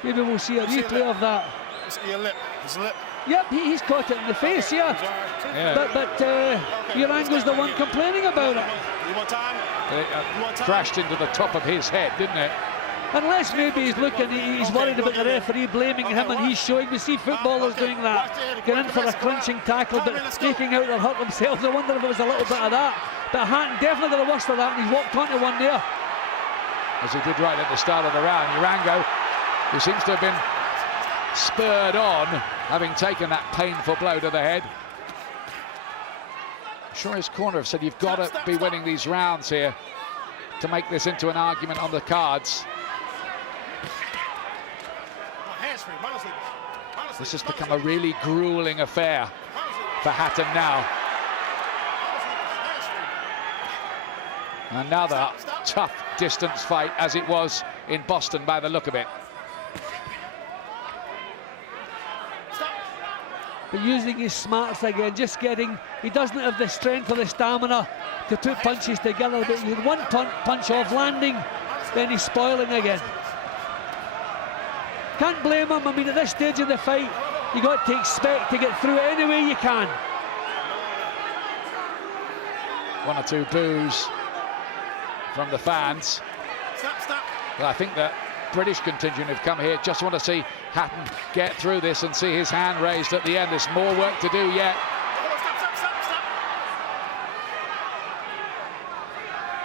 Maybe we'll see a replay of that. His lip. Yep, he's caught it in the face, yeah. But Urango's the one complaining about it. It crashed into the top of his head, didn't it? Unless maybe he's looking, he's worried about the referee blaming him, and he's showing. We see footballers doing that, going in for a clinching tackle, but making out they'll hurt themselves. I wonder if it was a little bit of that. But Hatton definitely got the worst of that, and he's walked onto one there. As he did right at the start of the round. Urango, who seems to have been spurred on, having taken that painful blow to the head. I'm sure his corner have said, you've got to be winning these rounds here to make this into an argument on the cards. This has become a really grueling affair for Hatton now. Another tough distance fight, as it was in Boston by the look of it. But using his smarts again, just getting, he doesn't have the strength or the stamina to put punches together, but he had one punch off landing, then he's spoiling again. Can't blame him. I mean, at this stage of the fight, you got to expect to get through it any way you can. One or two boos from the fans. But I think that British contingent have come here just want to see Hatton get through this and see his hand raised at the end. There's more work to do yet.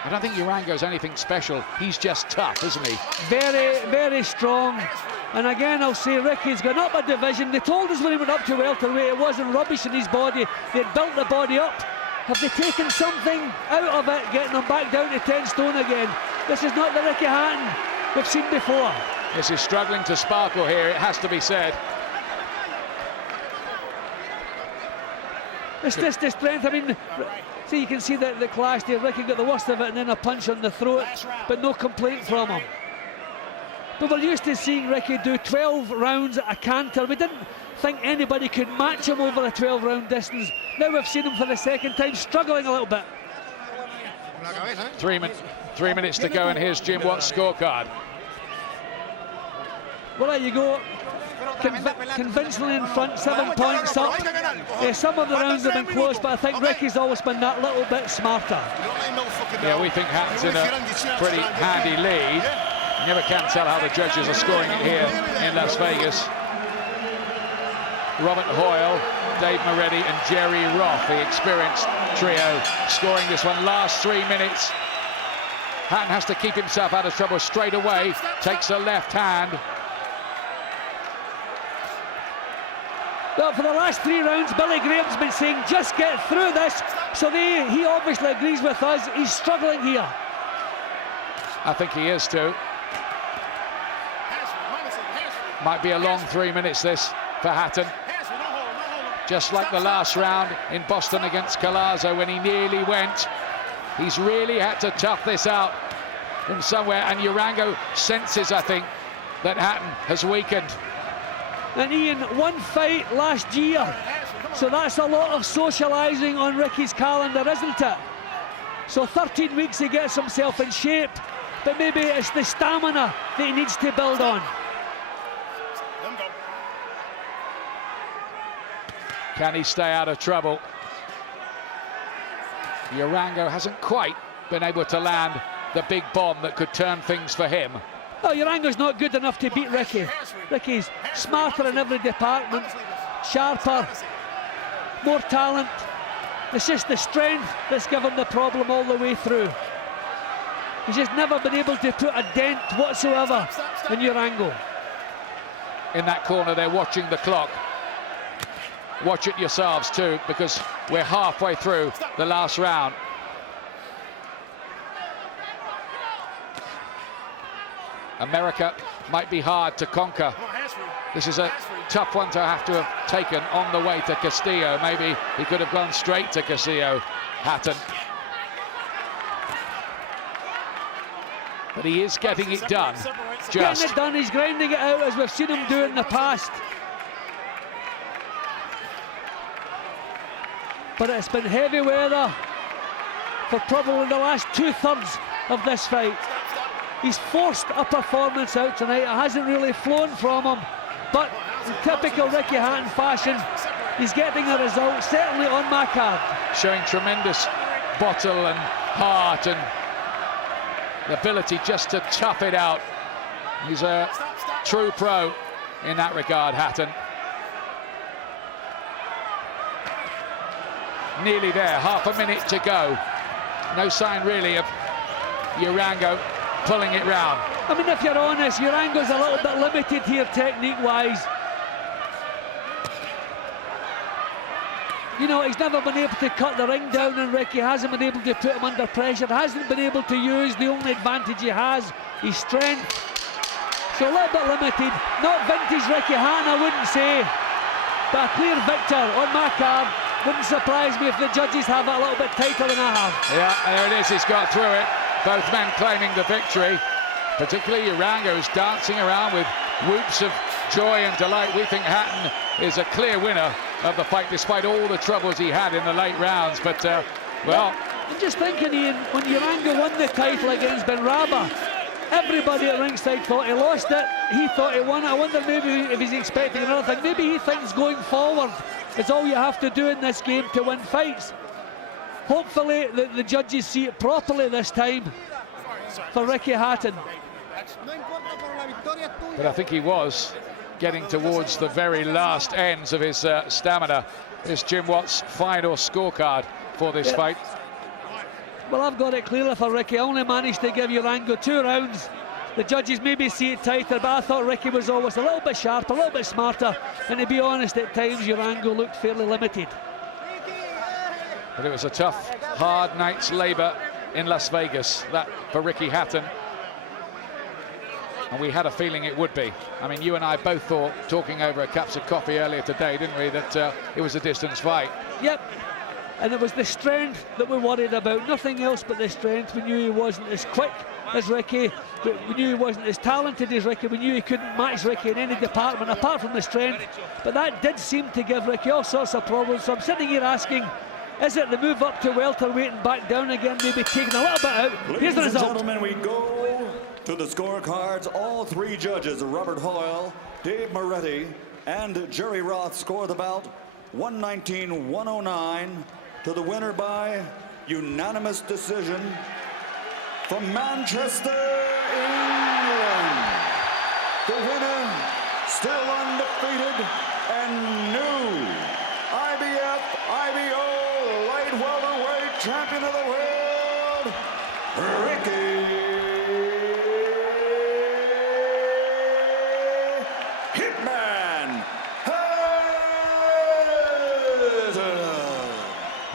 I don't think Urango's anything special. He's just tough, isn't he? Very, very strong. And again, I'll say Ricky's gone up a division. They told us when he went up to welterweight it wasn't rubbish in his body. They'd built the body up. Have they taken something out of it, getting him back down to 10 stone again? This is not the Ricky Hatton we've seen before. This is struggling to sparkle here, it has to be said. It's just the strength. I mean, see, you can see the clash there. Ricky got the worst of it and then a punch on the throat, but no complaint from him. But we're used to seeing Ricky do 12 rounds at a canter. We didn't think anybody could match him over a 12-round distance. Now we've seen him for the second time struggling a little bit. 3 minutes to go, and here's Jim Watt's scorecard. Well, there you go. Convincingly in front, 7 points up. Some of the rounds have been close, but I think Ricky's always been that little bit smarter. Yeah, we think Hatton's in a pretty handy lead. You never can tell how the judges are scoring it here in Las Vegas. Robert Hoyle, Dave Moretti and Jerry Roth, the experienced trio, scoring this one. Last 3 minutes Hatton has to keep himself out of trouble straight away. Takes a left hand. Well, for the last 3 rounds, Billy Graham's been saying, just get through this. So he obviously agrees with us. He's struggling here. I think he is too. Might be a long 3 minutes this for Hatton. Just like the last round in Boston against Collazo when he nearly went. He's really had to tough this out from somewhere, and Urango senses, I think, that Hatton has weakened. And Ian, 1 fight last year, so that's a lot of socialising on Ricky's calendar, isn't it? So 13 weeks he gets himself in shape, but maybe it's the stamina that he needs to build on. Can he stay out of trouble? Urango hasn't quite been able to land the big bomb that could turn things for him. Oh, Urango's not good enough to beat Ricky. Ricky's smarter in every department, sharper, more talent. It's just the strength that's given the problem all the way through. He's just never been able to put a dent whatsoever in Urango. In that corner, they're watching the clock. Watch it yourselves too, because we're halfway through the last round. America might be hard to conquer. This is a tough one to have to have taken on the way to Castillo. Maybe he could have gone straight to Castillo, Hatton. But he is getting it done. Getting it done, he's grinding it out as we've seen him do in the past. But it's been heavy weather for probably the last 2/3 of this fight. He's forced a performance out tonight. It hasn't really flown from him, but in typical Ricky Hatton fashion, he's getting a result, certainly on my card. Showing tremendous bottle and heart and the ability just to tough it out. He's a true pro in that regard, Hatton. Nearly there, half a minute to go. No sign really of Urango pulling it round. I mean, if you're honest, Urango's a little bit limited here technique-wise. You know, he's never been able to cut the ring down, and Ricky hasn't been able to put him under pressure, hasn't been able to use the only advantage he has, his strength. So a little bit limited. Not vintage Ricky Hatton, I wouldn't say, but a clear victor on my card. Wouldn't surprise me if the judges have it a little bit tighter than I have. Yeah, there it is, he's got through it. Both men claiming the victory. Particularly Urango, who's dancing around with whoops of joy and delight. We think Hatton is a clear winner of the fight, despite all the troubles he had in the late rounds. But, well... I'm just thinking, Ian, when Urango won the title against Benrabah, everybody at ringside thought he lost it. He thought he won it. I wonder maybe if he's expecting another thing. Maybe he thinks going forward is all you have to do in this game to win fights. Hopefully the judges see it properly this time for Ricky Hatton. But I think he was getting towards the very last ends of his stamina. This Jim Watt's final scorecard for this fight. Well, I've got it clearly for Ricky. I only managed to give Urango 2 rounds. The judges maybe see it tighter, but I thought Ricky was always a little bit sharper, a little bit smarter, and to be honest, at times Urango looked fairly limited. But it was a tough, hard night's labour in Las Vegas, that for Ricky Hatton. And we had a feeling it would be. I mean, you and I both thought, talking over a cups of coffee earlier today, didn't we, that it was a distance fight. Yep. And it was the strength that we worried about, nothing else but the strength. We knew he wasn't as quick as Ricky, we knew he wasn't as talented as Ricky, we knew he couldn't match Ricky in any department apart from the strength, but that did seem to give Ricky all sorts of problems. So I'm sitting here asking, is it the move up to welterweight and back down again, maybe taking a little bit out? Here's the result. Ladies and gentlemen, we go to the scorecards. All 3 judges, Robert Hoyle, Dave Moretti, and Jerry Roth, score the bout 119-109 to the winner by unanimous decision from Manchester, England. The winner, still undefeated and new IBF, IBO light welterweight champion of the world, Ricky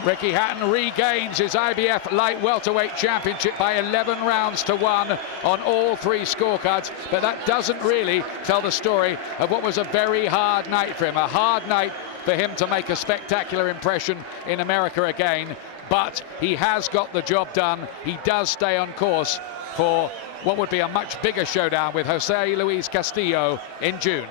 Ricky Hatton regains his IBF light welterweight championship by 11 rounds to 1 on all 3 scorecards, but that doesn't really tell the story of what was a very hard night for him. A hard night for him to make a spectacular impression in America again, but he has got the job done. He does stay on course for what would be a much bigger showdown with Jose Luis Castillo in June.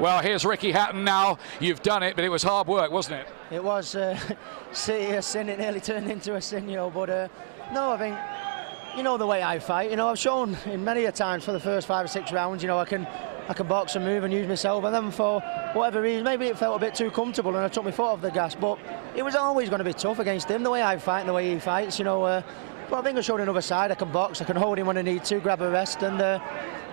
Well, here's Ricky Hatton now. You've done it, but it was hard work, wasn't it? It was. City a sin, it nearly turned into a sin, you know, but no, I think, you know the way I fight, you know, I've shown in many a times for the first 5 or 6 rounds, you know, I can box and move and use myself, and then for whatever reason, maybe it felt a bit too comfortable and I took my foot off the gas, but it was always going to be tough against him, the way I fight and the way he fights, you know. But I think I showed another side. I can box, I can hold him when I need to, grab a rest, and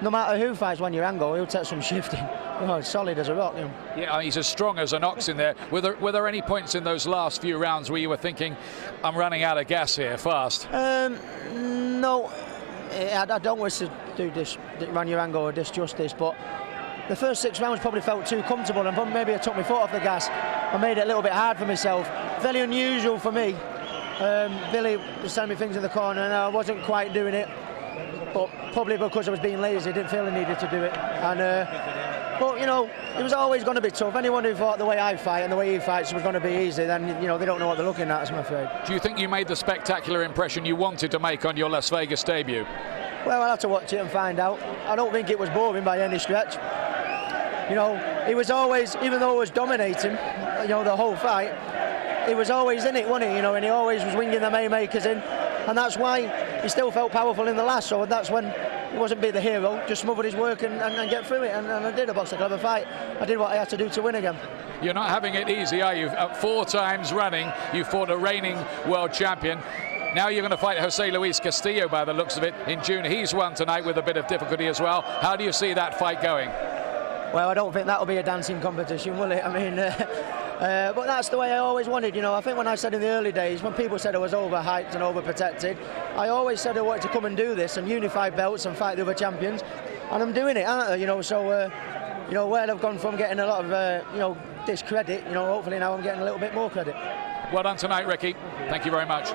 no matter who fights Juan Urango, he'll take some shifting. You know, solid as a rock. You know. Yeah, he's as strong as an ox in there. Were there any points in those last few rounds where you were thinking, I'm running out of gas here fast? No, I don't wish to do this, Juan Urango or disjustice, but the first 6 rounds probably felt too comfortable, and maybe I took my foot off the gas. I made it a little bit hard for myself. Very unusual for me. Billy was telling me things in the corner, and I wasn't quite doing it. but probably because I was being lazy, didn't feel I needed to do it. And but you know, it was always going to be tough. Anyone who thought the way I fight and the way he fights was going to be easy, then you know they don't know what they're looking at, I'm afraid. Do you think you made the spectacular impression you wanted to make on your Las Vegas debut? Well, I'll have to watch it and find out. I don't think it was boring by any stretch. You know, he was always, even though he was dominating, you know, the whole fight, he was always in it, wasn't he? You know, and he always was winging the Maymakers in, and that's why he still felt powerful in the last. So that's when he wasn't be the hero, just smothered his work and get through it. And I did a box a clever fight. I did what I had to do to win again. You're not having it easy, are you? 4 times running, you fought a reigning world champion. Now you're going to fight Jose Luis Castillo by the looks of it in June. He's won tonight with a bit of difficulty as well. How do you see that fight going? Well, I don't think that'll be a dancing competition, will it? I mean, but that's the way I always wanted, you know. I think when I said in the early days, when people said I was overhyped and overprotected, I always said I wanted to come and do this and unify belts and fight the other champions. And I'm doing it, aren't I? You know, so, you know, where I've gone from getting a lot of, you know, discredit, you know, hopefully now I'm getting a little bit more credit. Well done tonight, Ricky. Thank you very much.